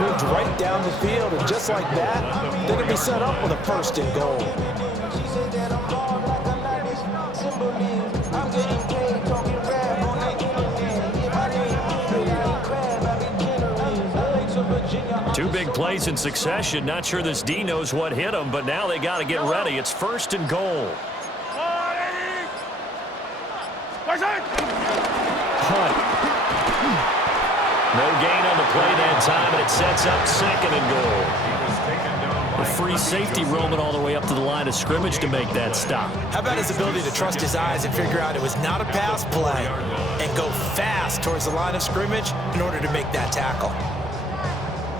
moved right down the field, and just like that, they're going to be set up with a first and goal. Two big plays in succession. Not sure this D knows what hit him, but now they got to get ready. It's first and goal. Punt. No gain on the play that time, and it sets up second and goal. A free safety roaming all the way up to the line of scrimmage to make that stop. How about his ability to trust his eyes and figure out it was not a pass play and go fast towards the line of scrimmage in order to make that tackle.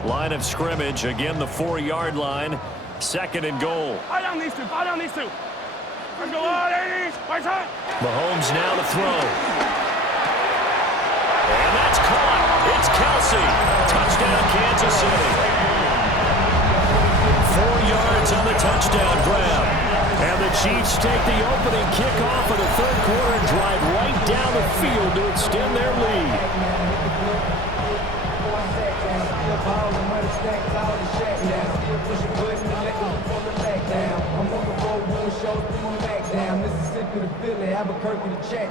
Line of scrimmage, again the 4-yard line, second and goal. Buy down these two. Let's go on, 80. Mahomes now to throw. And that's caught. It's Kelsey. Touchdown, Kansas City. 4 yards on the touchdown grab. And the Chiefs take the opening kickoff of the third quarter and drive right down the field to extend their lead.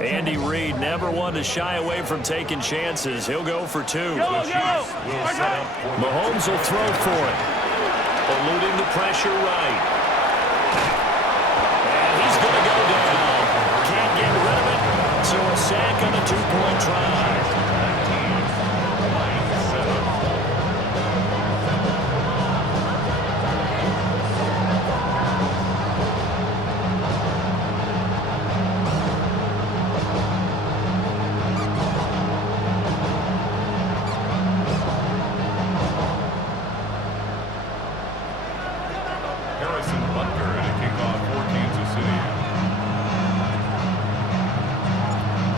Andy Reid never one to shy away from taking chances. He'll go for two. Mahomes will throw for it. Eluding the pressure right. And he's going to go down. Can't get rid of it. So a sack on a 2-point try.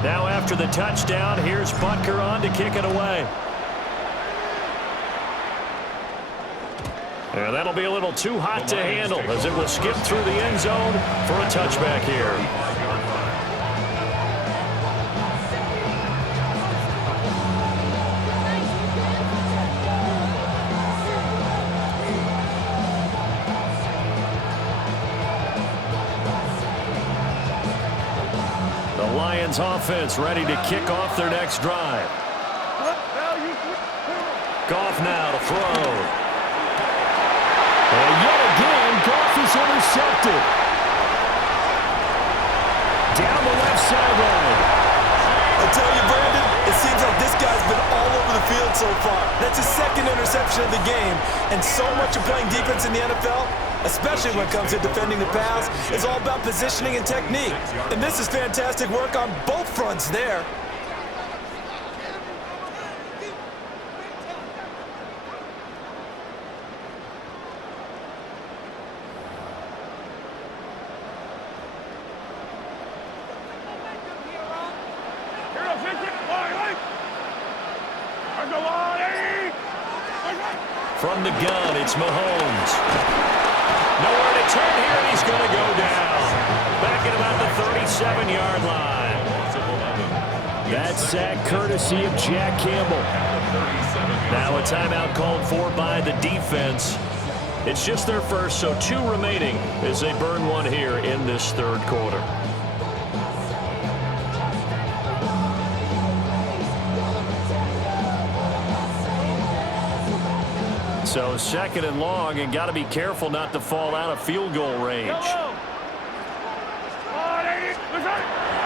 Now after the touchdown, here's Butker on to kick it away. And that'll be a little too hot to handle as it will skip through the end zone for a touchback here. Lions offense ready to kick off their next drive. Goff now to throw. And yet again, Goff is intercepted. Down the left sideline. I tell you, Brandon, it seems like this guy's been all over the field so far. That's his second interception of the game. And so much of playing defense in the NFL, especially when it comes to defending the pass, is all about positioning and technique. And this is fantastic work on both fronts there. From the gun, it's Mahomes. Nowhere to turn here, and he's going to go down. Back at about the 37-yard line. That sack courtesy of Jack Campbell. Now a timeout called for by the defense. It's just their first, so 2 remaining as they burn one here in this third quarter. So second and long, and got to be careful not to fall out of field goal range.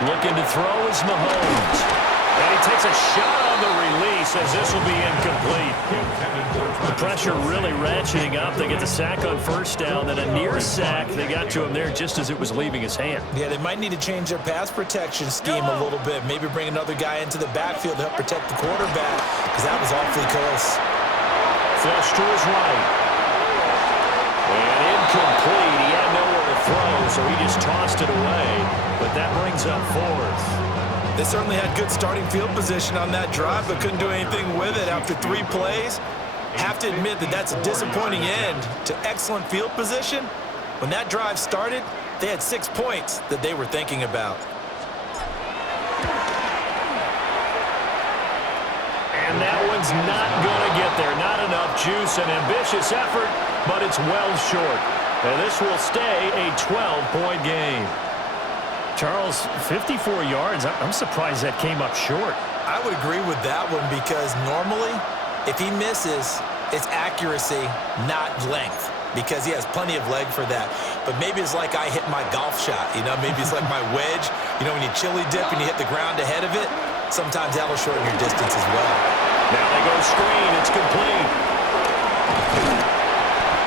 Looking to throw is Mahomes. And he takes a shot on the release as this will be incomplete. The pressure really ratcheting up. They get the sack on first down, then a near sack. They got to him there just as it was leaving his hand. Yeah, they might need to change their pass protection scheme a little bit. Maybe bring another guy into the backfield to help protect the quarterback, because that was awfully close. Flush to his right. And incomplete. He had nowhere to throw, so he just tossed it away. But that brings up fourth. They certainly had good starting field position on that drive, but couldn't do anything with it after 3 plays. Have to admit that that's a disappointing end to excellent field position. When that drive started, they had 6 points that they were thinking about. And that one's not going to get there. Not enough juice. An ambitious effort, but it's well short. And this will stay a 12-point game. Charles, 54 yards. I'm surprised that came up short. I would agree with that one because normally, if he misses, it's accuracy, not length, because he has plenty of leg for that. But maybe it's like I hit my golf shot, you know? Maybe it's like my wedge. You know, when you chili dip and you hit the ground ahead of it, sometimes that'll shorten your distance as well. Now they go screen. It's complete.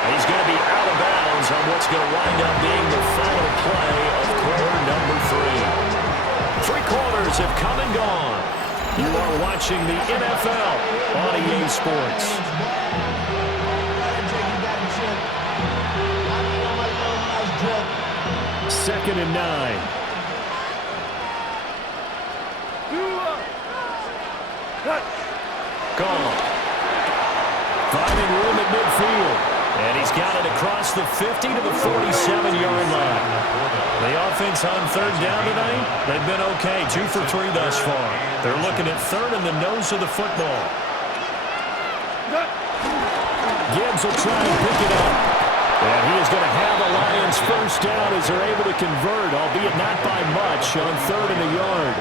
He's going to be out of bounds on what's going to wind up being the final play of quarter number 3. 3 quarters have come and gone. You are watching the NFL on EA Sports. Second and 9. Gone. Finding room at midfield. And he's got it across the 50 to the 47-yard line. The offense on third down tonight, they've been okay. 2 for 3 thus far. They're looking at third in the nose of the football. Gibbs will try and pick it up. And he is going to have the Lions first down as they're able to convert, albeit not by much, on third in the yard.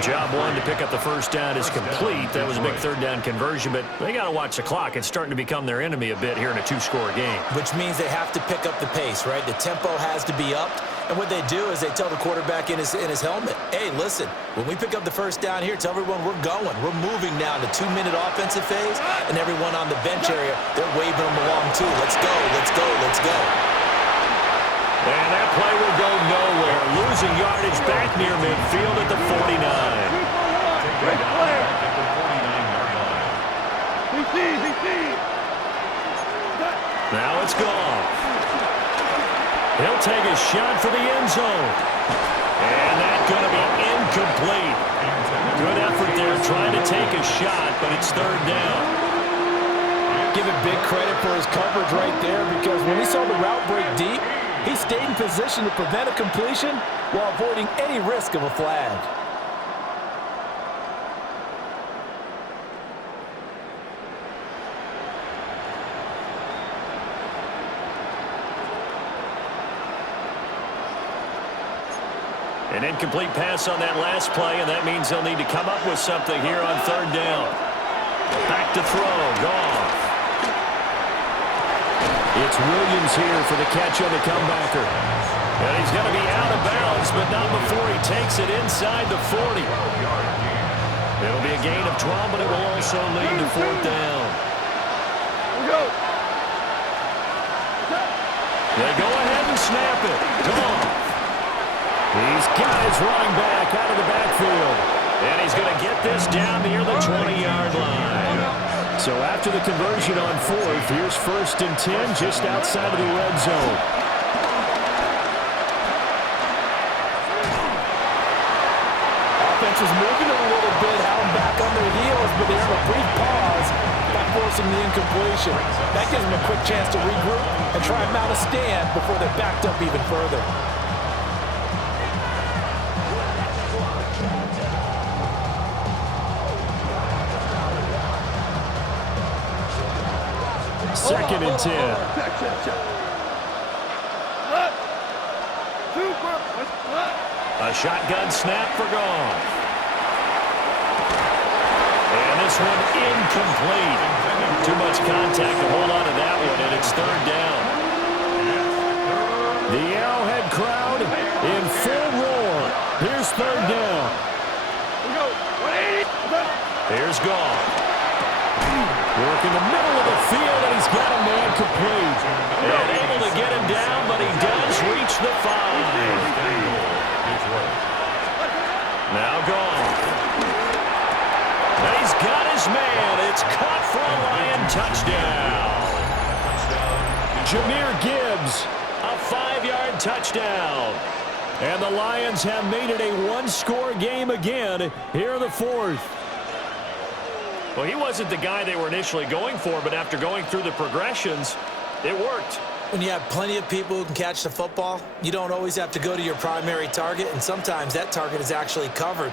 Job 1 to pick up the first down is complete. That was a big third down conversion, but they got to watch the clock. It's starting to become their enemy a bit here in a 2-score game. Which means they have to pick up the pace, right? The tempo has to be upped. And what they do is they tell the quarterback in his helmet, hey, listen, when we pick up the first down here, tell everyone we're going. We're moving now to 2-minute offensive phase, and everyone on the bench area, they're waving them along too. Let's go, let's go, let's go. And that play will go nowhere. Losing yardage back near midfield at the 49. Great play. Now it's gone. He'll take a shot for the end zone. And that's going to be incomplete. Good effort there trying to take a shot, but it's third down. Give it big credit for his coverage right there, because when he saw the route break deep, he stayed in position to prevent a completion while avoiding any risk of a flag. An incomplete pass on that last play, and that means they'll need to come up with something here on third down. Back to throw. Goff. It's Williams here for the catch on the comebacker. And he's going to be out of bounds, but not before he takes it inside the 40. It'll be a gain of 12, but it will also lead to fourth down. They go ahead and snap it. Goff. He's got his running back out of the backfield. And he's going to get this down near the 20-yard line. So after the conversion on fourth, here's first and 10 just outside of the red zone. Offense was moving a little bit, had them back on their heels, but they have a brief pause by forcing the incompletion. That gives them a quick chance to regroup and try and mount a stand before they're backed up even further. Second and 10. A shotgun snap for Goff. And this one incomplete. Too much contact to hold on to that one, and it's third down. The Arrowhead crowd in full roar. Here's third down. Here's Goff. Work in the middle of the field, and he's got a man complete. And able to get him down, but he does reach the 5. Now Goff. And he's got his man. It's caught for a Lion touchdown. Jahmyr Gibbs, a 5-yard touchdown. And the Lions have made it a one-score game again here in the fourth. Well, he wasn't the guy they were initially going for, but after going through the progressions, it worked. When you have plenty of people who can catch the football, you don't always have to go to your primary target, and sometimes that target is actually covered.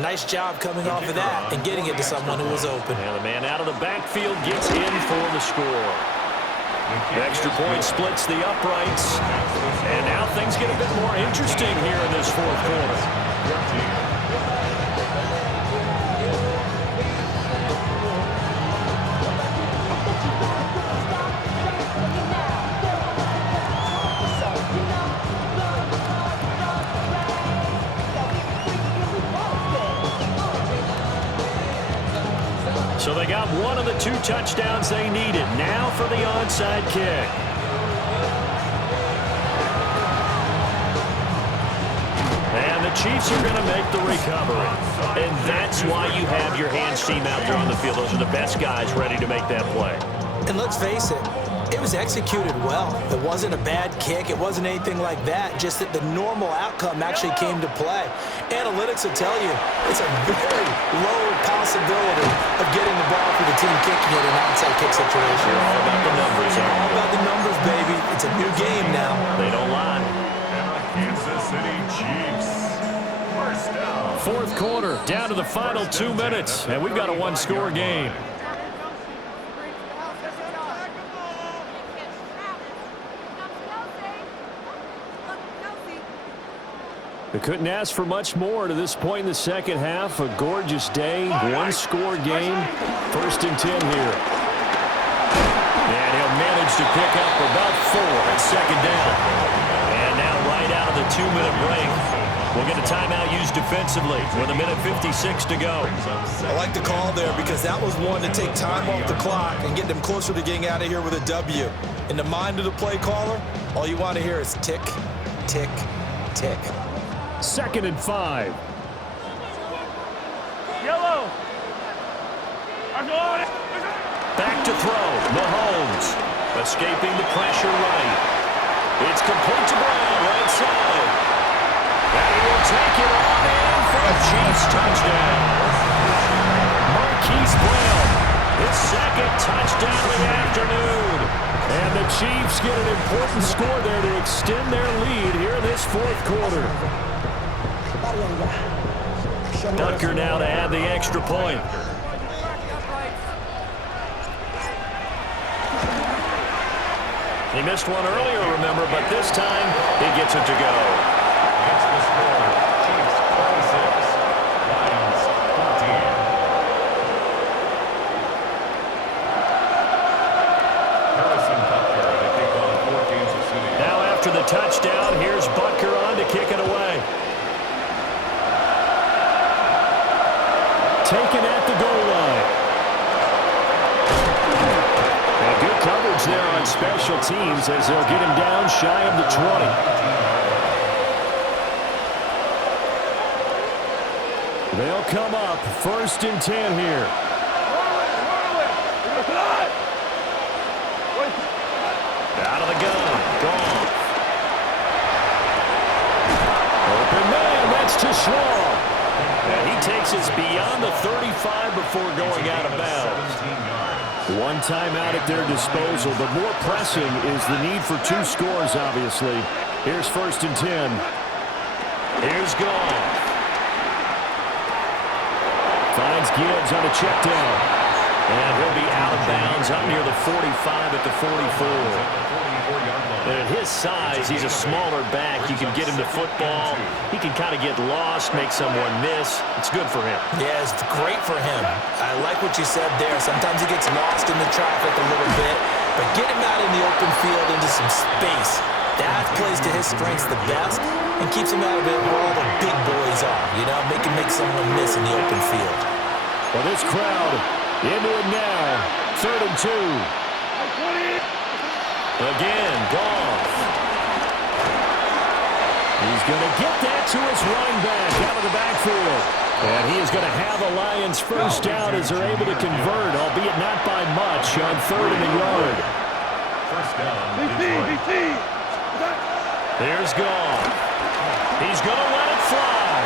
Nice job coming off of that and getting it to someone who was open. And the man out of the backfield gets in for the score. The extra point splits the uprights. And now things get a bit more interesting here in this fourth quarter. So they got one of the 2 touchdowns they needed. Now for the onside kick. And the Chiefs are going to make the recovery. And that's why you have your hands team out there on the field. Those are the best guys ready to make that play. And let's face it, it was executed well. It wasn't a bad kick. It wasn't anything like that. Just that the normal outcome actually came to play. Analytics will tell you it's a very low possibility of getting the ball for the team kicking it in an onside kick situation. They're all about the numbers. All about the numbers, baby. It's a new game now. They don't lie. Kansas City Chiefs. First down. Fourth quarter, down to the final 2 minutes, and we've got a one-score game. We couldn't ask for much more to this point in the second half. A gorgeous day, one-score game. First and 10 here. And he'll manage to pick up about 4 at second down. And now right out of the 2-minute break, we'll get a timeout used defensively with 1:56 to go. I like the call there because that was one to take time off the clock and get them closer to getting out of here with a W. In the mind of the play caller, all you want to hear is tick, tick, tick. Second and 5. Yellow. Back to throw. Mahomes escaping the pressure right. It's complete to Brown, right side. And he will take it on in for a Chiefs touchdown. Marquise Brown, his second touchdown of the afternoon. And the Chiefs get an important score there to extend their lead here in this fourth quarter. Ducker now to add the extra point. He missed one earlier, remember, but this time he gets it to go. It's the score. Chiefs 26. Lions 14. Harrison Butker to kick off for Kansas City. Now after the touchdown, here's Butker on to kick it away. Taken at the goal line. And good coverage there on special teams as they'll get him down shy of the 20. They'll come up first and 10 here. Out of the gun. Gone. Open man, that's too strong. And he takes us beyond the 35 before going out of bounds. One timeout at their disposal, but more pressing is the need for 2 scores, obviously. Here's first and 10. Here's Goff. Finds Gibbs on a check down. And he'll be out of bounds up near the 45 at the 44. And at his size, he's a smaller back. You can get him to football. He can kind of get lost, make someone miss. It's good for him. Yeah, it's great for him. I like what you said there. Sometimes he gets lost in the traffic a little bit, but get him out in the open field into some space. That plays to his strengths the best and keeps him out of it where all the big boys are, you know, make someone miss in the open field. Well, this crowd into it now. Third and 2. Again, Goff. He's going to get that to his running back out of the backfield. And he is going to have the Lions first down as they're able to convert, albeit not by much, on third and a yard. First down. Here's Goff. He's going to let it fly.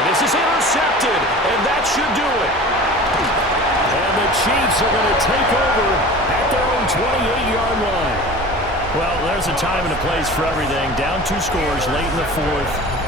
And this is intercepted, and that should do it. And the Chiefs are going to take over at their own 28-yard line. Well, there's a time and a place for everything. Down 2 scores late in the fourth.